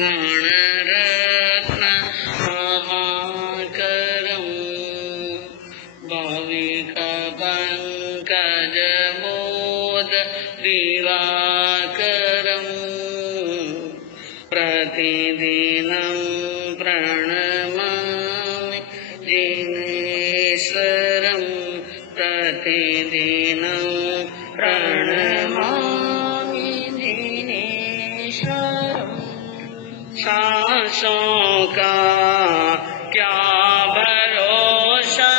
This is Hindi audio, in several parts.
गणरत्न महाकरं भाविक पंकज मोद दिवाकरं प्रतिदिनं प्रणमामि जिनेश्वरं प्रतिदिनं प्रणमामि जिनेश्वरं। सांसों का क्या भरोसा,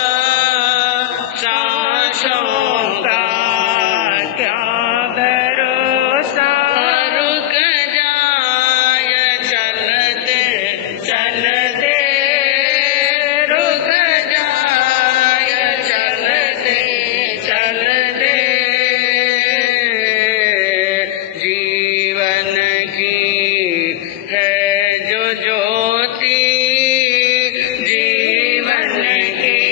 सांसों का क्या भरोसा, रुक जाए चलते चलते, रुक जाए चलते चलते। जीवन की है जो ज्योति, जीवन की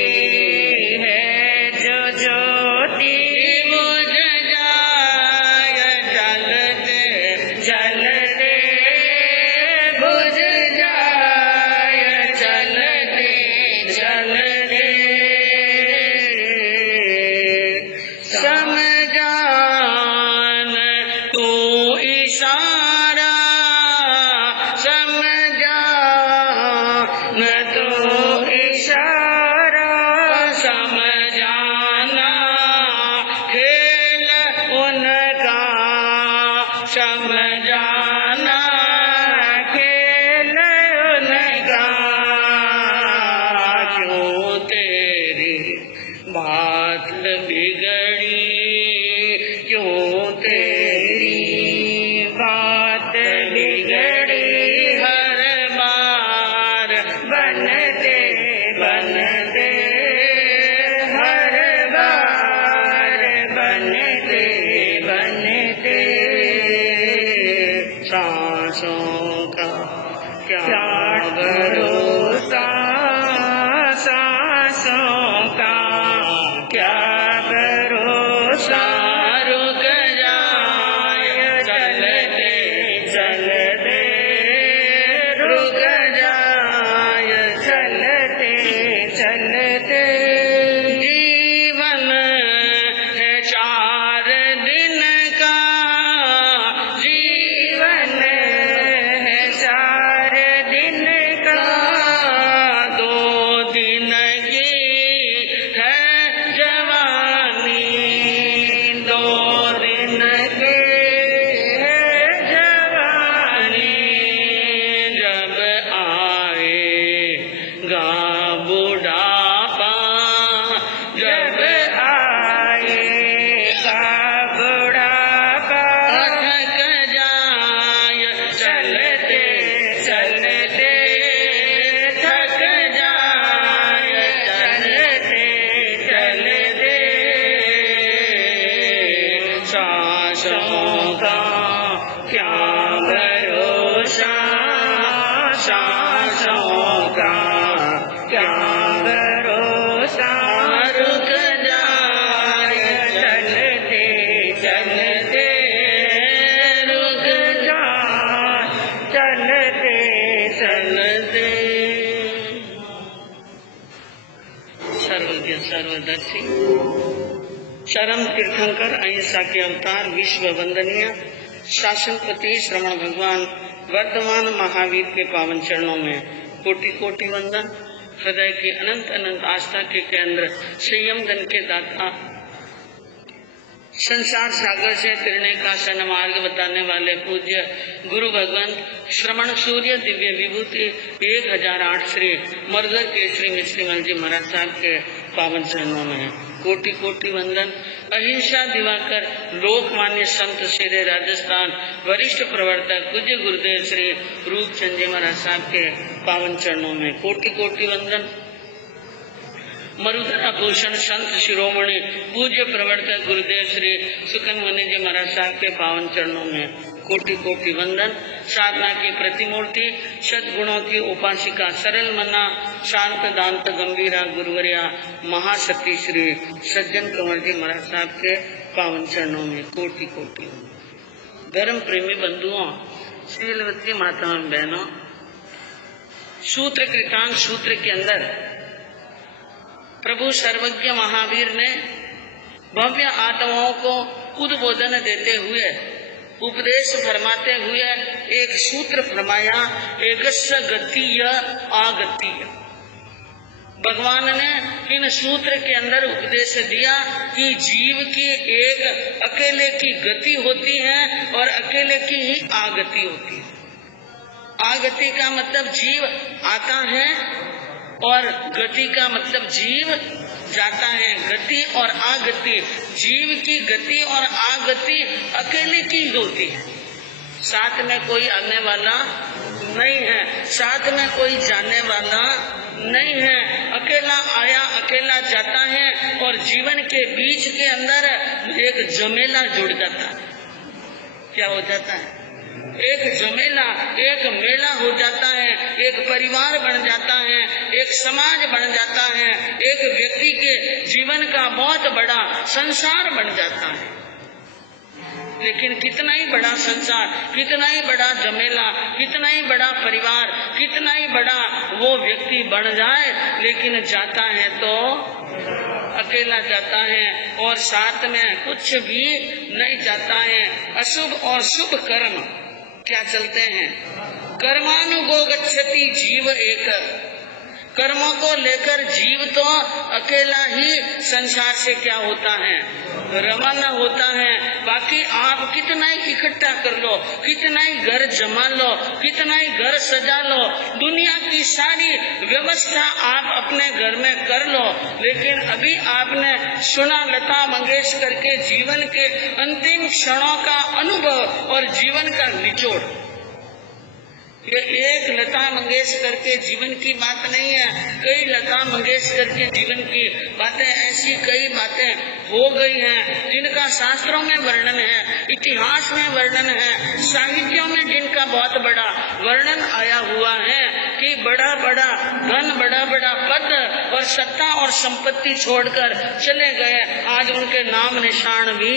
है जो ज्योति, बुझ जाए चलते चलते, बुझ जाए चलते चलते। समझान तू इशारा, समझान तू इशारा, समझाना खेल उनका, समझाना खेल उनका। क्यों तेरी बात बिगड़ी, क्यों तेरी बात बिगड़ी, हर बार बनते बनते, हर बार बनते बनते। सांसों का क्या भरोसा, सांसों का क्या भरोसा, रुक जाए चलते चलते, रुक जाए चलते चलते। जीवन है 4 दिन का, जीवन है 4 दिन का, 2 दिन की है जवानी, 2 दिन की है जवानी। जब आएगा बुढ़ापा, जब आएगा बुढ़ापा, थक जाए चलते चलते, थक जाए चलते चलते। सांसों का क्या भरोसा, सांसों का क्या भरोसा, रुक जाए चलते चलते, रुक जाए चलते चलते। सर्वज्ञ सर्वदर्शी शरम तीर्थंकर, अहिंसा के अवतार, विश्व वंदनीय शासनपति श्रवण भगवान वर्धमान महावीर के पावन चरणों में कोटि कोटि वंदन। हृदय की अनंत अनंत आस्था के केंद्र, संयम धन के दाता, संसार सागर से तिरने का सन्मार्ग बताने वाले पूज्य गुरु भगवंत श्रवण सूर्य दिव्य विभूति 1008 श्री मर्गर केसरी मिश्रीमल जी महाराज साहब के पावन चरणों में कोटि कोटि वंदन। अहिंसा दिवाकर लोकमान्य संत श्री राजस्थान वरिष्ठ प्रवर्तक पूज्य गुरुदेव श्री रूपचंद जी महाराज साहब के पावन चरणों में कोटि कोटि वंदन। मरुधरा भूषण संत शिरोमणि पूज्य प्रवर्तक गुरुदेव श्री सुकन मुनि जी महाराज साहब के पावन चरणों में कोटि कोटि वंदन। साधना की प्रतिमूर्ति, सद्गुणों की उपासिका, सरल मना, शांत दांत गंभीरा गुरुवरिया महाशक्ति श्री सज्जन कंवर जी महाराज साहब के पावन चरणों में कोटि कोटि। धर्म प्रेमी बंधुओं, शीलवती माताओं बहनों, सूत्र कृतांत सूत्र के अंदर प्रभु सर्वज्ञ महावीर ने भव्य आत्माओं को उद्बोधन देते हुए, उपदेश फरमाते हुए एक सूत्र फरमाया, एकस्य गतिय आगतिय। भगवान ने इन सूत्र के अंदर उपदेश दिया कि जीव की एक अकेले की गति होती है और अकेले की ही आगति होती है। आगति का मतलब जीव आता है और गति का मतलब जीव जाता है। गति और आगति, जीव की गति और आगति अकेले की होती है। साथ में कोई आने वाला नहीं है, साथ में कोई जाने वाला नहीं है। अकेला आया अकेला जाता है और जीवन के बीच के अंदर एक जमेला जुड़ जाता है। क्या हो जाता है? एक जमेला, एक मेला हो जाता है, एक परिवार बन जाता है, एक समाज बन जाता है, एक व्यक्ति के जीवन का बहुत बड़ा संसार बन जाता है। लेकिन कितना ही बड़ा संसार, कितना ही बड़ा जमेला, कितना ही बड़ा परिवार, कितना ही बड़ा वो व्यक्ति बन जाए, लेकिन जाता है तो अकेला जाता है और साथ में कुछ भी नहीं जाता है। अशुभ और शुभ कर्म क्या चलते हैं? कर्मानुगो गच्छति जीव एक। कर्मों को लेकर जीव तो अकेला ही संसार से क्या होता है? रवाना होता है। बाकी आप कितना ही इकट्ठा कर लो, कितना ही घर जमा लो, कितना ही घर सजा लो, दुनिया की सारी व्यवस्था आप अपने घर में कर लो, लेकिन अभी आपने सुना लता मंगेशकर के जीवन के अंतिम क्षणों का अनुभव और जीवन का निचोड़। ये एक लता मंगेशकर के जीवन की बात नहीं है, कई लता मंगेशकर के जीवन की बातें, ऐसी कई बातें हो गई हैं जिनका शास्त्रों में वर्णन है, इतिहास में वर्णन है, साहित्यों में जिनका बहुत बड़ा वर्णन आया हुआ है कि बड़ा बड़ा धन, बड़ा बड़ा पद और सत्ता और संपत्ति छोड़कर चले गए। आज उनके नाम निशान भी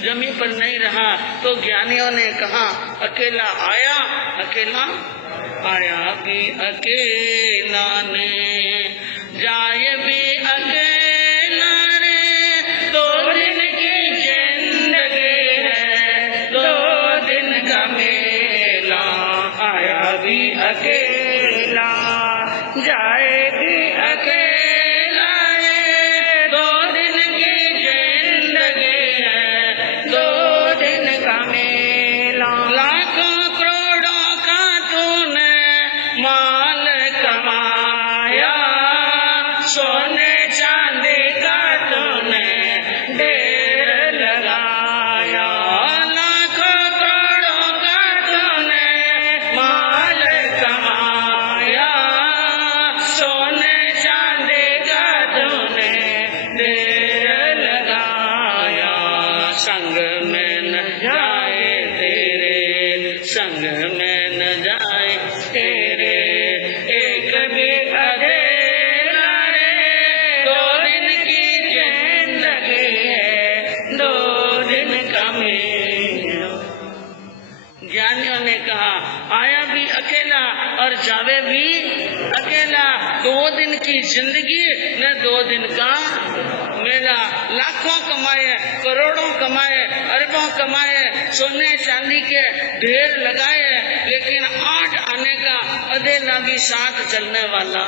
जमीन पर नहीं रहा। तो ज्ञानियों ने कहा, अकेला आया अकेला भी अकेला ने, जाए भी अकेला रे। 2 दिन की जिंदगी है, 2 दिन का मेला, आया भी अकेला जाए भी अकेला। जावे भी अकेला। 2 दिन की जिंदगी न 2 दिन का मेला। लाखों कमाए, करोड़ों कमाए, अरबों कमाए, सोने चांदी के ढेर लगाए, लेकिन 8 आने का अधेला भी साथ चलने वाला,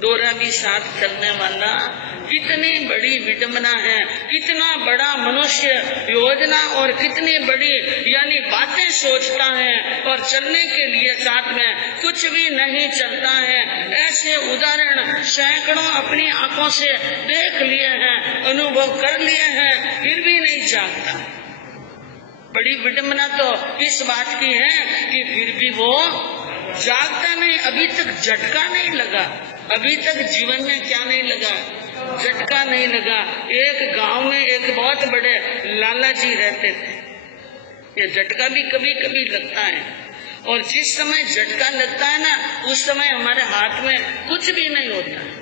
डोरा भी साथ चलने वाला। कितनी बड़ी विडंबना है, कितना बड़ा मनुष्य योजना और कितनी बड़ी यानी बातें सोचता है और चलने के लिए साथ में कुछ भी नहीं चलता है। ऐसे उदाहरण सैकड़ों अपनी आंखों से देख लिए हैं, अनुभव कर लिए हैं, फिर भी नहीं जागता। बड़ी विडंबना तो इस बात की है कि फिर भी वो जागता नहीं। अभी तक झटका नहीं लगा, अभी तक जीवन में क्या नहीं लगा? झटका नहीं लगा। एक गांव में एक बहुत बड़े लाला जी रहते थे। ये झटका भी कभी कभी लगता है, और जिस समय झटका लगता है ना, उस समय हमारे हाथ में कुछ भी नहीं होता है।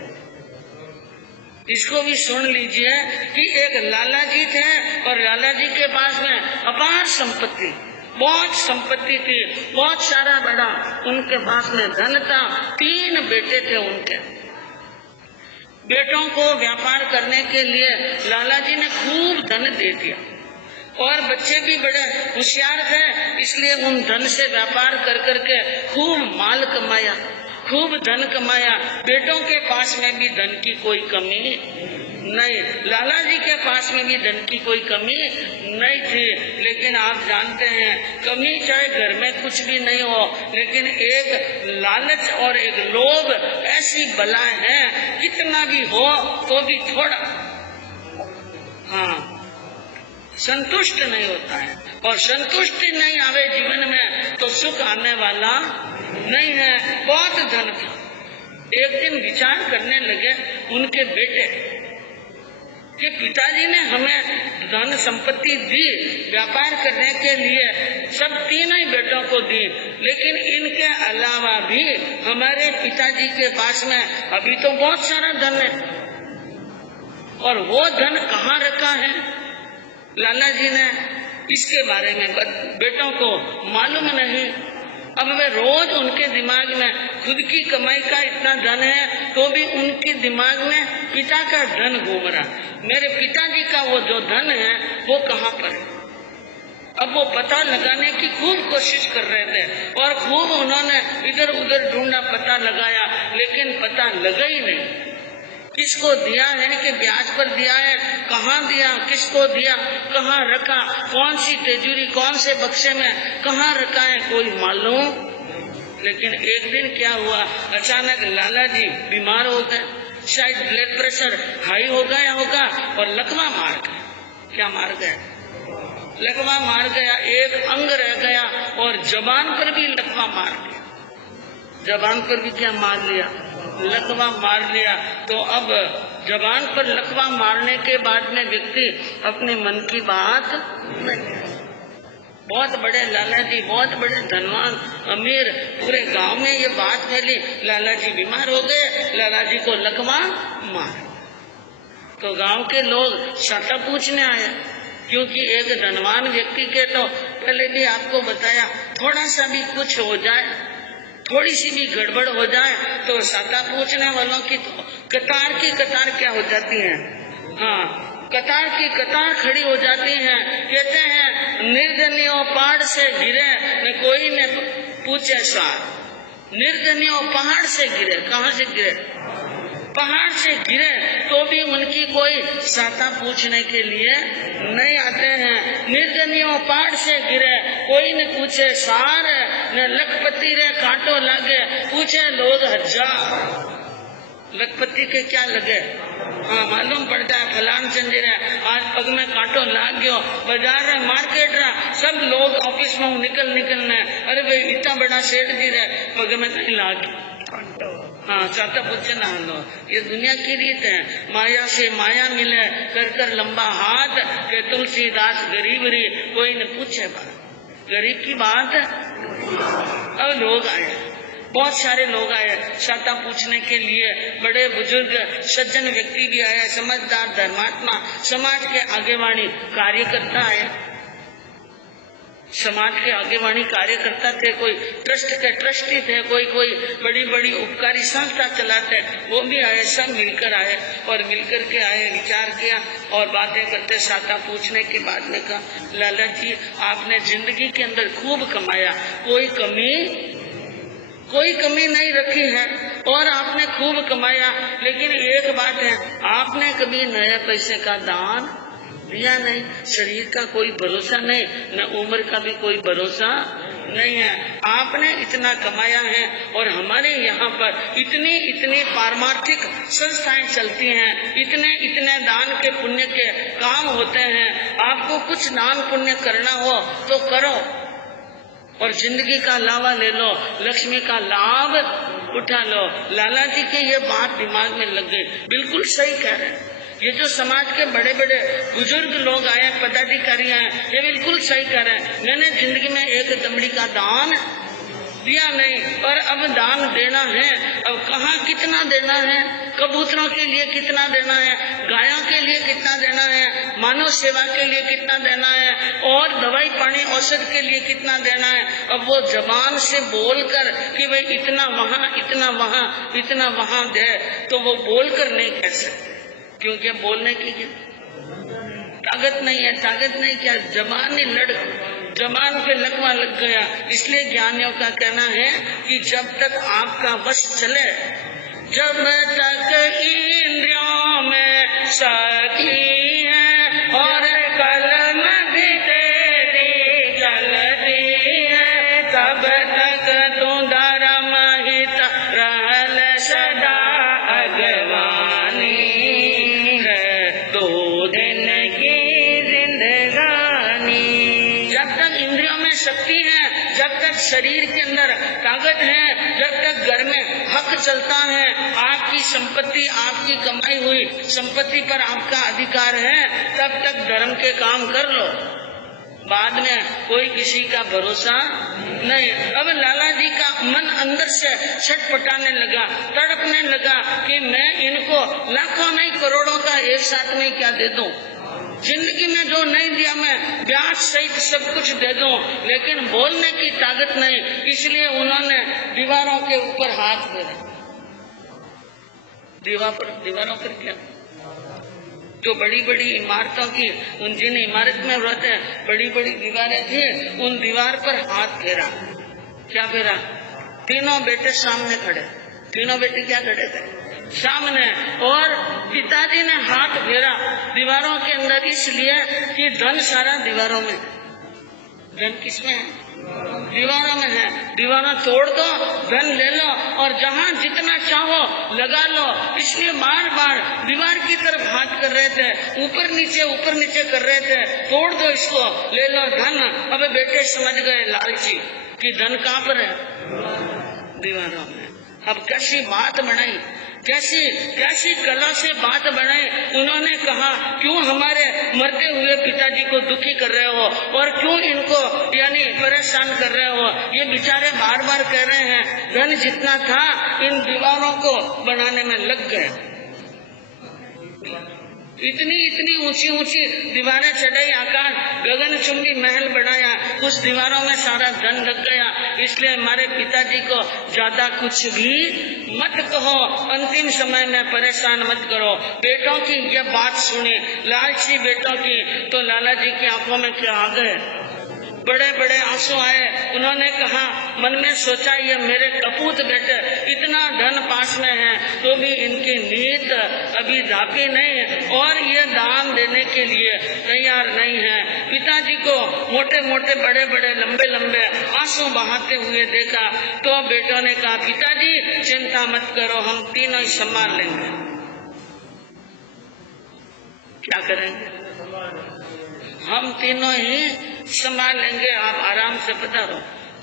इसको भी सुन लीजिए कि एक लाला जी थे और लाला जी के पास में अपार संपत्ति, बहुत संपत्ति थी, बहुत सारा बड़ा उनके पास में धन था। 3 बेटे थे उनके। बेटों को व्यापार करने के लिए लाला जी ने खूब धन दे दिया और बच्चे भी बड़े होशियार थे, इसलिए उन धन से व्यापार कर करके खूब माल कमाया, खूब धन कमाया। बेटों के पास में भी धन की कोई कमी नहीं, लाला जी के पास में भी धन की कोई कमी नहीं थी। लेकिन आप जानते हैं, कमी चाहे घर में कुछ भी नहीं हो, लेकिन एक लालच और एक लोभ ऐसी बला है, कितना भी हो तो भी थोड़ा संतुष्ट नहीं होता है, और संतुष्टि नहीं आवे जीवन में तो सुख आने वाला नहीं है। बहुत धन था। एक दिन विचार करने लगे उनके बेटे कि पिताजी ने हमें धन संपत्ति दी व्यापार करने के लिए, सब 3 ही बेटों को दी, लेकिन इनके अलावा भी हमारे पिताजी के पास में अभी तो बहुत सारा धन है, और वो धन कहाँ रखा है? लाला जी ने इसके बारे में बेटों को मालूम नहीं। अब वे रोज उनके दिमाग में खुद की कमाई का इतना धन है तो भी उनके दिमाग में पिता का धन घूम रहा। मेरे पिताजी का वो जो धन है वो कहाँ पर है? अब वो पता लगाने की खूब कोशिश कर रहे थे और खूब उन्होंने इधर उधर ढूंढा, पता लगाया, लेकिन पता लगा ही नहीं। किसको दिया है कि ब्याज पर दिया है, कहाँ दिया, किसको दिया, कहाँ रखा, कौन सी तिजोरी, कौन से बक्से में कहाँ रखा है, कोई मालूम। लेकिन एक दिन क्या हुआ, अचानक लाला जी बीमार हो गए, शायद ब्लड प्रेशर हाई हो गया होगा और लकवा मार गए। क्या मार गए? लकवा मार गया। एक अंग रह गया और जबान पर भी लकवा मार गया। जबान पर भी क्या मार लिया? लकवा मार लिया। तो अब जबान पर लकवा मारने के बाद में व्यक्ति अपने मन की बात नहीं। बहुत बड़े लाला जी, बहुत बड़े धनवान अमीर, पूरे गांव में ये बात फैली, लाला जी बीमार हो गए, लाला जी को लकवा मार। तो गांव के लोग सटा पूछने आए, क्योंकि एक धनवान व्यक्ति के तो पहले भी आपको बताया, थोड़ा सा भी कुछ हो जाए, थोड़ी सी भी गड़बड़ हो जाए तो साता पूछने वालों की तो कतार की कतार क्या हो जाती है? कतार की कतार खड़ी हो जाती है। कहते हैं निर्धनियों पहाड़ से गिरे न कोई ने पूछे सार। निर्धनियों पहाड़ से गिरे, कहाँ से गिरे? पहाड़ से गिरे तो भी उनकी कोई साता पूछने के लिए नहीं आते हैं। निर्धनियों पहाड़ से गिरे, कोई न पूछे सार, न लखपति रे कांटो लागे, पूछे लोग 1000। लखपति के क्या लगे? मालूम पड़ता है फलान चंदी रे आज पग में कांटो लाग गयो, बाजार रे मार्केट रा सब लोग ऑफिस में निकलने, अरे भाई इतना बड़ा सेठ जी रे पग में नहीं लाग कांटो। चाहता पूछे ना लो, ये दुनिया की रीत है। माया से माया मिले, कर लंबा हाथ, के तुलसीदास गरीब री, कोई न पूछे बात, गरीब की बात। अब लोग आए, बहुत सारे लोग आए साता पूछने के लिए, बड़े बुजुर्ग सज्जन व्यक्ति भी आए, समझदार धर्मात्मा, समाज के आगेवानी कार्यकर्ता आए, समाज के आगेवानी कार्यकर्ता थे, कोई ट्रस्ट के ट्रस्टी थे, कोई बड़ी बड़ी उपकारी संस्था चलाते, वो भी आए, सब मिलकर आए और मिलकर के आए, विचार किया और बातें करते। साता पूछने के बाद में कहा, लाला जी आपने जिंदगी के अंदर खूब कमाया, कोई कमी नहीं रखी है और आपने खूब कमाया, लेकिन एक बात है, आपने कभी नए पैसे का दान दिया नहीं। शरीर का कोई भरोसा नहीं, न उम्र का भी कोई भरोसा नहीं है। आपने इतना कमाया है और हमारे यहाँ पर इतनी पारमार्थिक संस्थाएं चलती हैं, इतने दान के पुण्य के काम होते हैं। आपको कुछ दान पुण्य करना हो तो करो और जिंदगी का लावा ले लो, लक्ष्मी का लाभ उठा लो। लाला जी के ये बात दिमाग में लग गई, बिल्कुल सही कह रहे हैं। ये जो समाज के बड़े बड़े बुजुर्ग लोग आए, पदाधिकारी आए, ये बिल्कुल सही कह रहे हैं। मैंने जिंदगी में एक दमड़ी का दान दिया नहीं, और अब दान देना है। अब कहाँ कितना देना है, कबूतरों के लिए कितना देना है, गायों के लिए कितना देना है, मानव सेवा के लिए कितना देना है, और दवाई पानी औषध के लिए कितना देना है। अब वो जबान से बोलकर कि भाई इतना वहाँ इतना वहाँ इतना वहाँ दे, तो वो बोलकर नहीं कह सकते, क्योंकि बोलने की ताकत नहीं है। ताकत नहीं, क्या जबान ही जबान पे लकवा लग गया। इसलिए ज्ञानियों का कहना है कि जब तक आपका वश चले, जब तक इंद्रियों में शक्ति है और कलम भी तेरी चलती है, तब तक तू धर्म हित रहल सदा अगवानी है, 2 दिन की जिंदगानी। जब तक इंद्रियों में शक्ति है, जब तक शरीर के अंदर ताकत है, जब तक घर में हक चलता है, आपकी संपत्ति, आपकी कमाई हुई संपत्ति पर आपका अधिकार है, तब तक धर्म के काम कर लो। बाद में कोई किसी का भरोसा नहीं। अब लाला जी का मन अंदर से छटपटाने लगा, तड़पने लगा कि मैं इनको लाखों नहीं करोड़ों का एक साथ में क्या दे दूं। जिंदगी में जो नहीं दिया मैं ब्याज सहित सब कुछ दे दूं, लेकिन बोलने की ताकत नहीं। इसलिए उन्होंने दीवारों के ऊपर हाथ फेरा। दीवारों पर क्या, जो बड़ी बड़ी इमारतों की, उन जिन इमारत में रहते हैं बड़ी बड़ी दीवारें थी, उन दीवार पर हाथ फेरा। क्या फेरा? तीनों बेटे सामने खड़े, तीनों बेटे क्या खड़े थे? सामने। और पिताजी ने हाथ फेरा दीवारों के अंदर, इसलिए कि धन सारा दीवारों में। धन किसमें है? दीवारों में है। दीवाना तोड़ दो, धन ले लो, और जहाँ जितना चाहो लगा लो। इसलिए बार बार दीवार की तरफ हाथ कर रहे थे, ऊपर नीचे कर रहे थे। तोड़ दो इसको, ले लो धन। अब बेटे समझ गए लालची कि धन कहाँ पर है? दीवारों में। अब कैसी बात बनाई, कैसी कला से बात बनाई। उन्होंने कहा, क्यों हमारे मरते हुए पिताजी को दुखी कर रहे हो, और क्यों इनको यानी परेशान कर रहे हो। ये बेचारे बार बार कह रहे हैं धन जितना था इन दीवारों को बनाने में लग गया। इतनी ऊंची दीवारें चढ़ाई, आकाश गगनचुंबी महल बनाया, उस दीवारों में सारा धन लग गया। इसलिए हमारे पिताजी को ज्यादा कुछ भी मत कहो, अंतिम समय में परेशान मत करो। बेटों की ये बात सुनी, लालची बेटों की, तो लाला जी की आंखों में क्या आ गए? बड़े बड़े आंसू आए। उन्होंने कहा, मन में सोचा ये मेरे कपूत बेटे, इतना धन पास में है तो भी इनकी नीयत अभी धापी नहीं, और ये दान देने के लिए तैयार नहीं है। पिताजी को मोटे मोटे बड़े बड़े लंबे लंबे आंसू बहाते हुए देखा, तो बेटों ने कहा, पिताजी चिंता मत करो, हम तीनों ही संभाल लेंगे। क्या करेंगे? हम तीनों ही संभाल लेंगे, आप आराम से पधारो,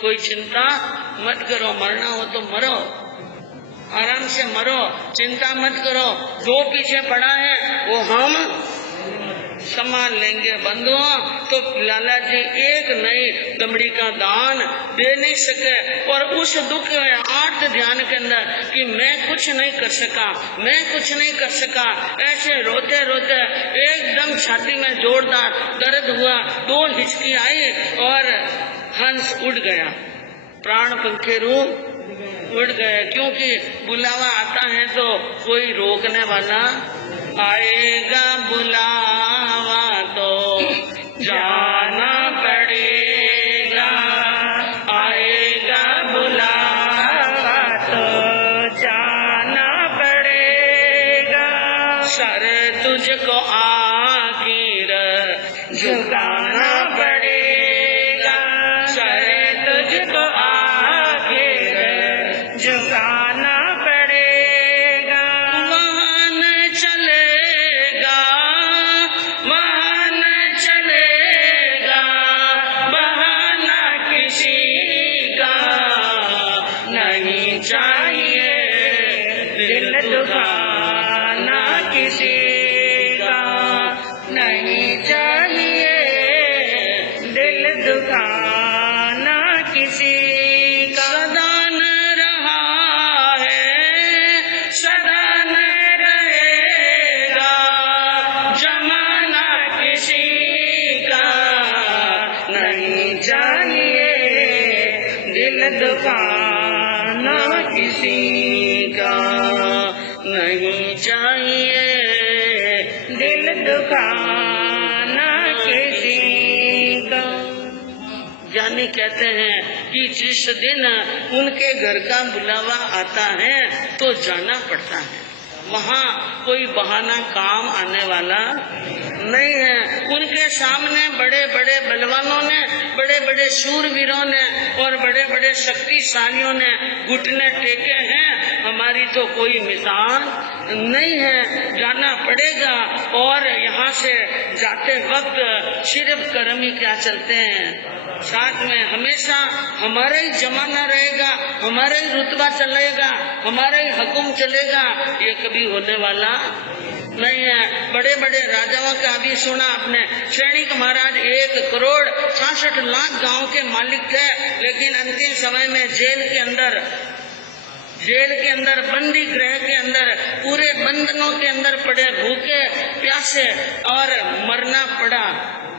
कोई चिंता मत करो। मरना हो तो मरो, आराम से मरो, चिंता मत करो। 2 पीछे पड़ा है वो हम संभाल लेंगे। बंधुओं, तो लाला जी एक नई दमड़ी का दान दे नहीं सके, और उस दुख में आर्त ध्यान के अंदर कि मैं कुछ नहीं कर सका, ऐसे रोते रोते एकदम छाती में जोरदार दर्द हुआ, 2 हिचकी आई और हंस उड़ गया, प्राण पंखे रूप उड़ गए। क्योंकि बुलावा आता है तो कोई रोकने वाला आएगा, बुलावा तो जाना पड़ेगा, आएगा बुलावा तो जाना पड़ेगा। सर तुझको आखिर झुकाना पड़ेगा, सर तुझको आखिर झुकाना पड़ेगा। वाहन चलेगा, बहाना किसी का नहीं चाहिए, दिल दुखाना किसी का नहीं चाहिए, नहीं चाहिए दिल दुखाना किसी का, नहीं चाहिए दिल दुखाना किसी का। ज्ञानी कहते हैं कि जिस दिन उनके घर का बुलावा आता है तो जाना पड़ता है, वहाँ कोई बहाना काम आने वाला नहीं है। उनके सामने बड़े बड़े बलवानों ने, बड़े बड़े शूरवीरों ने और बड़े बड़े शक्तिशालियों ने घुटने टेके हैं, हमारी तो कोई मिसाल नहीं है। जाना पड़ेगा और यहाँ से जाते वक्त सिर्फ कर्म ही क्या चलते हैं, साथ में हमेशा हमारा ही जमाना रहेगा, हमारा ही रुतबा चलेगा, हमारा ही हुक्म चलेगा, ये कभी होने वाला नहीं है। बड़े बड़े राजाओं का अभी सुना आपने, सैनिक महाराज 1,66,00,000 गांव के मालिक थे, लेकिन अंतिम समय में जेल के अंदर बंदी गृह के अंदर पूरे बंधनों के अंदर पड़े, भूखे प्यासे और मरना पड़ा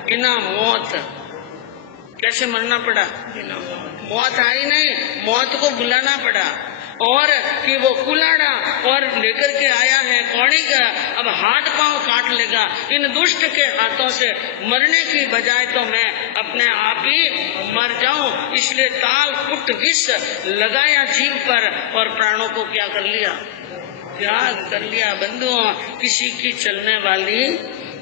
बिना मौत। कैसे मरना पड़ा? मौत आई नहीं, मौत को बुलाना पड़ा, और कि वो कुलाड़ा और लेकर के आया है कौड़ी का, अब हाथ पांव काट लेगा। इन दुष्ट के हाथों से मरने की बजाय तो मैं अपने आप ही मर जाऊं, इसलिए ताल पुट विष लगाया जीव पर और प्राणों को क्या कर लिया, त्याग कर लिया। बंधुओं, किसी की चलने वाली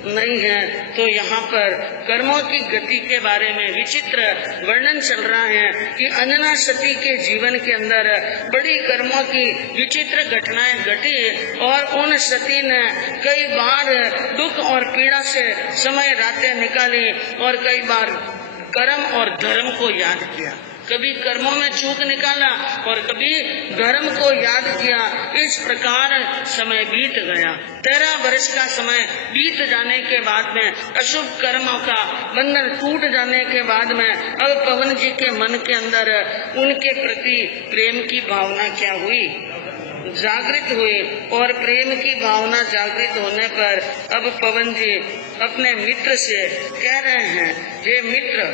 नहीं है। तो यहाँ पर कर्मों की गति के बारे में विचित्र वर्णन चल रहा है कि अंजना सती के जीवन के अंदर बड़ी कर्मों की विचित्र घटनाएं घटी और उन सती ने कई बार दुख और पीड़ा से समय रातें निकाली और कई बार कर्म और धर्म को याद किया। कभी कर्मों में चूक निकाला और कभी धर्म को याद किया। इस प्रकार समय बीत गया। 13 वर्ष का समय बीत जाने के बाद में, अशुभ कर्मों का बंधन टूट जाने के बाद में, अब पवन जी के मन के अंदर उनके प्रति प्रेम की भावना क्या हुई, जागृत हुई। और प्रेम की भावना जागृत होने पर अब पवन जी अपने मित्र से कह रहे हैं, हे मित्र,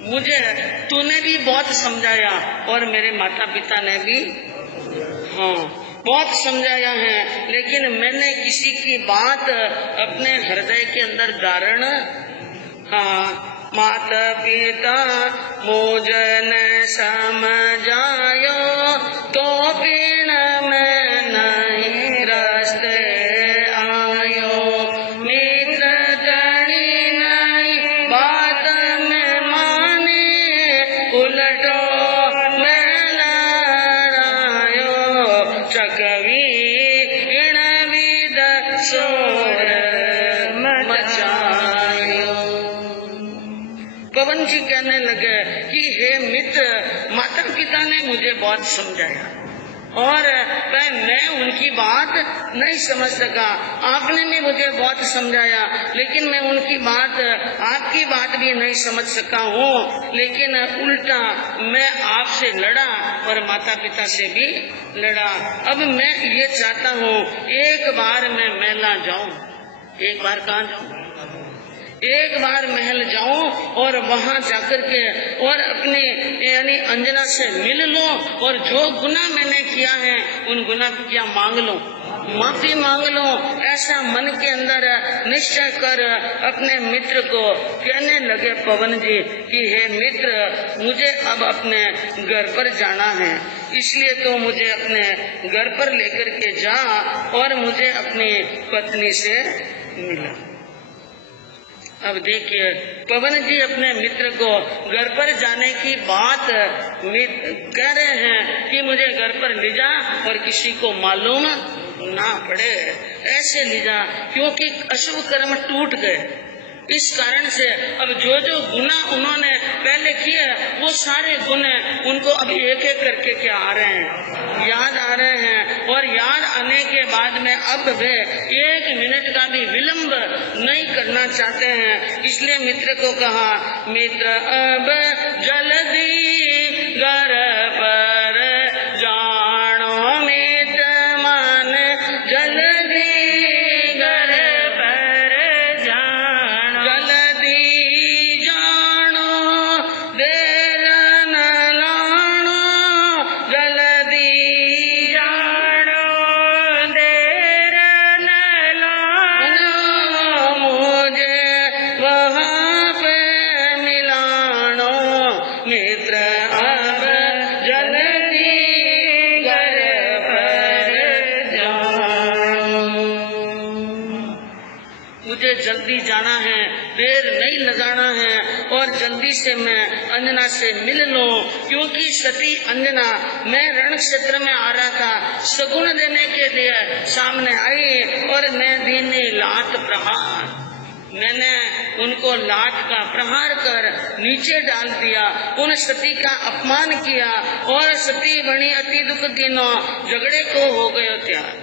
मुझे तूने भी बहुत समझाया और मेरे माता पिता ने भी बहुत समझाया है, लेकिन मैंने किसी की बात अपने हृदय के अंदर धारण माता पिता मुझन समझायो तो पीण में नहीं रास्ते आयो, मित्र जनी नहीं बात में माने, उलटो में लड़ायो, चकवी इन विद शोर मचायो। पवन जी कहने लगे कि हे मित्र, माता पिता ने मुझे बहुत समझाया और मैं उनकी बात नहीं समझ सका। आपने भी मुझे बहुत समझाया, लेकिन मैं उनकी बात, आपकी बात भी नहीं समझ सका हूँ। लेकिन उल्टा मैं आपसे लड़ा और माता पिता से भी लड़ा। अब मैं ये चाहता हूँ एक बार मैं मेला जाऊँ। एक बार कहाँ जाऊँ? एक बार महल जाऊं और वहां जाकर के और अपने यानी अंजना से मिल लूं और जो गुनाह मैंने किया है उन गुनाह की क्या मांग लूं, माफी मांग लूं। ऐसा मन के अंदर निश्चय कर अपने मित्र को कहने लगे पवन जी कि हे मित्र, मुझे अब अपने घर पर जाना है, इसलिए तो मुझे अपने घर पर लेकर के जा और मुझे अपनी पत्नी से मिला। अब देखिए, पवन जी अपने मित्र को घर पर जाने की बात कह रहे हैं कि मुझे घर पर ले जा और किसी को मालूम ना पड़े, ऐसे ले जा, क्योंकि अशुभ कर्म टूट गए। इस कारण से अब जो जो गुनाह उन्होंने पहले किए वो सारे गुनाह उनको अभी एक एक करके क्या आ रहे हैं, याद आ रहे हैं। और याद आने के बाद में अब वे 1 मिनट का भी विलंब नहीं करना चाहते हैं। इसलिए मित्र को कहा, मित्र अब जल्दी घर पर जानो, मित्र मन जल्दी घर पर जानो, जल्दी जल्दी जाना है, देर नहीं लगाना है और जल्दी से मैं अंजना से मिल लूं, क्योंकि सती अंजना मैं रण क्षेत्र में आ रहा था, शगुन देने के लिए सामने आई और मैं दीनी लात प्रहार, मैंने उनको लात का प्रहार कर नीचे डाल दिया, उन सती का अपमान किया और सती बनी अति दुख दिनों, झगड़े को हो गए त्यार,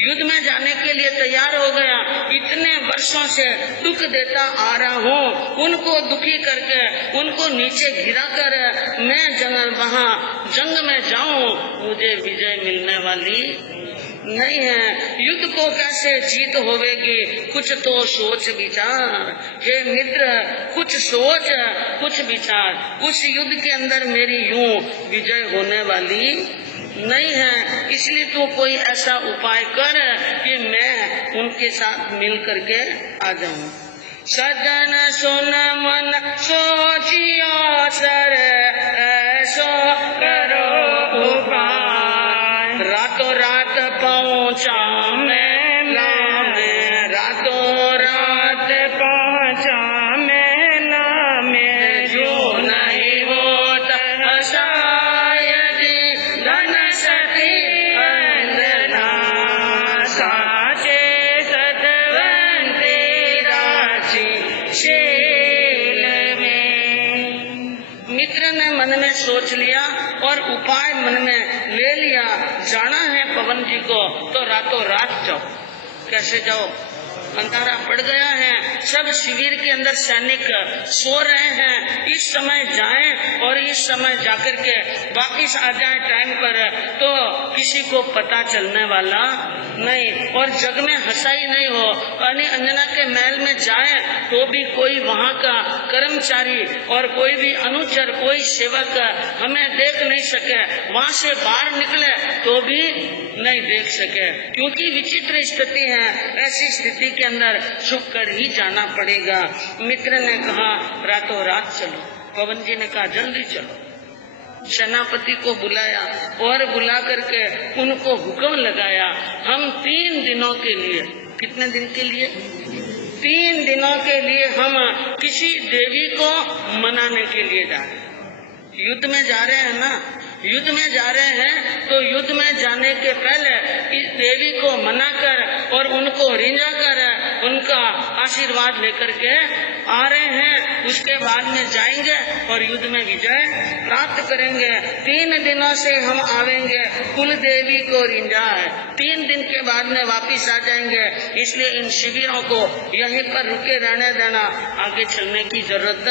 युद्ध में जाने के लिए तैयार हो गया। इतने वर्षों से दुख देता आ रहा हूँ, उनको दुखी करके उनको नीचे गिरा कर मैं वहाँ जंग में जाऊं, मुझे विजय मिलने वाली नहीं है। युद्ध को कैसे जीत होवेगी, कुछ तो सोच विचार, हे मित्र कुछ सोच कुछ विचार, उस युद्ध के अंदर मेरी यूं विजय होने वाली नहीं है, इसलिए तो कोई ऐसा उपाय कर कि मैं उनके साथ मिल करके आ जाऊं। सजन सुन मन सोचियो सर ऐसो करो उपाय, रातों रात पहुँचा मेला में, रातों रात पहुँचा मेला में, जो नहीं होता शायद धन सती अंजना, साचे सतवंती राशि शील में। मित्र ने मन में सोच लिया और उपाय मन में ले लिया, जाना है पवन जी को तो रातों रात जाओ। कैसे जाओ, अंधारा पड़ गया है, सब शिविर के अंदर सैनिक सो रहे हैं, इस समय जाएं और इस समय जाकर के वापिस आ जाएं टाइम पर, तो किसी को पता चलने वाला नहीं और जग में हंसाई नहीं हो। यानी अंजना के महल में जाएं तो भी कोई वहाँ का कर्मचारी और कोई भी अनुचर, कोई सेवक हमें देख नहीं सके, वहाँ से बाहर निकले तो भी नहीं देख सके, क्योंकि विचित्र स्थिति है। ऐसी स्थिति के अंदर छुप कर ही जाना पड़ेगा। मित्र ने कहा रातों रात चलो, पवन जी ने कहा जल्दी चलो। सेनापति को बुलाया और बुला करके उनको हुक्म लगाया, हम 3 दिनों के लिए, कितने दिन के लिए, 3 दिनों के लिए हम किसी देवी को मनाने के लिए जा रहे हैं। युद्ध में जा रहे हैं ना, युद्ध में जा रहे हैं तो युद्ध में जाने के पहले इस देवी को मनाकर और उनको रिंझा कर उनका आशीर्वाद लेकर के आ रहे हैं। उसके बाद में जाएंगे और युद्ध में विजय प्राप्त करेंगे। 3 दिनों से हम आवेंगे, कुल देवी को रिंझा है, 3 दिन के बाद में वापिस आ जाएंगे। इसलिए इन शिविरों को यहीं पर रुके रहने देना, आगे चलने की जरूरत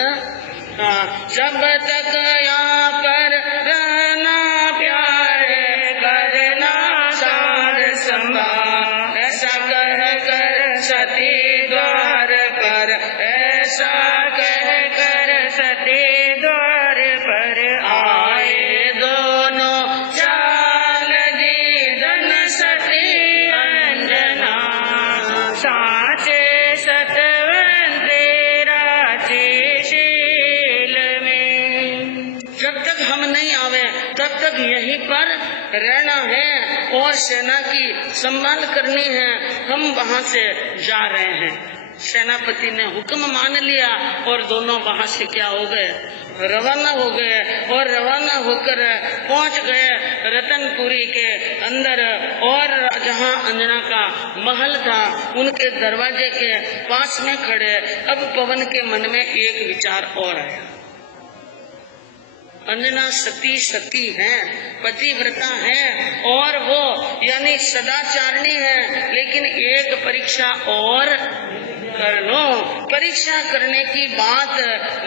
जब तक यहाँ पर रहना प्यारे, करना सार संभाल, ऐसा कह कर सती द्वार पर, ऐसा कह कर सती द्वार पर आए दोनों, चाल दी धन सती अंजना, साचे सतवंती राशि जब तक हम नहीं आवे तब तक यहीं पर रहना है और सेना की संभाल करनी है। हम वहाँ से जा रहे हैं। सेनापति ने हुक्म मान लिया और दोनों वहाँ से क्या हो गए, रवाना हो गए और रवाना होकर पहुँच गए रतनपुरी के अंदर। और जहाँ अंजना का महल था उनके दरवाजे के पास में खड़े। अब पवन के मन में एक विचार और आया, अंजना सती है, पतिव्रता है और वो यानी सदाचारणी है, लेकिन एक परीक्षा और कर लो। परीक्षा करने की बात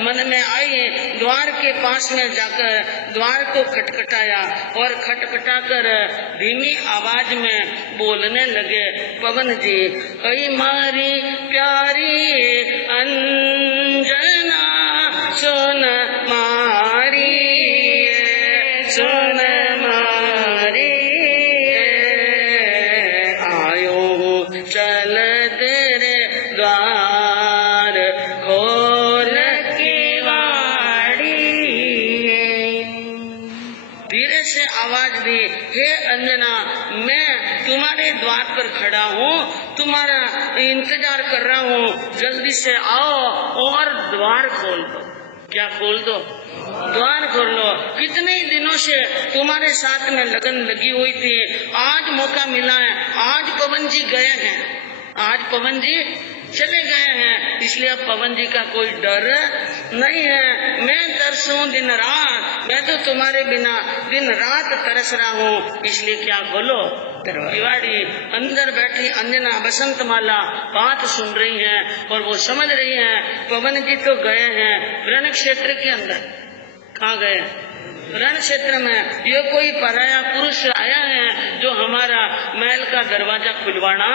मन में आई। द्वार के पास में जाकर द्वार को खटखटाया और खटखटा कर धीमी आवाज में बोलने लगे, पवन जी कई मारी प्यारी अंजना सुन मारी, सुन मारी आयो चल तेरे द्वार खोल की वाड़ी। धीरे से आवाज दी, हे अंजना मैं तुम्हारे द्वार पर खड़ा हूँ, तुम्हारा इंतजार कर रहा हूँ, जल्दी से आओ और द्वार खोल दो। क्या खोल दो? द्वार खोल लो। कितने ही दिनों से तुम्हारे साथ में लगन लगी हुई थी, आज मौका मिला है। आज पवन जी गए हैं, आज पवन जी चले गए हैं, इसलिए अब पवन जी का कोई डर नहीं है। मैं तरसूं दिन रात, मैं तो तुम्हारे बिना दिन रात तरस रहा हूँ, इसलिए क्या खोलो किवाड़ी। अंदर बैठी अंजना बसंत माला बात सुन रही है और वो समझ रही है पवन जी तो गए हैं रण क्षेत्र के अंदर। कहाँ गए? रण क्षेत्र में। ये कोई पराया पुरुष आया है जो हमारा महल का दरवाजा खुलवाना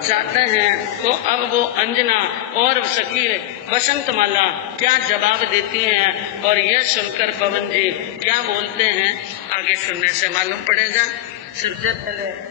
चाहते हैं। तो अब वो अंजना और सखी बसंत माला क्या जवाब देती हैं और यह सुनकर पवन जी क्या बोलते हैं, आगे सुनने से मालूम पड़ेगा। सबसे पहले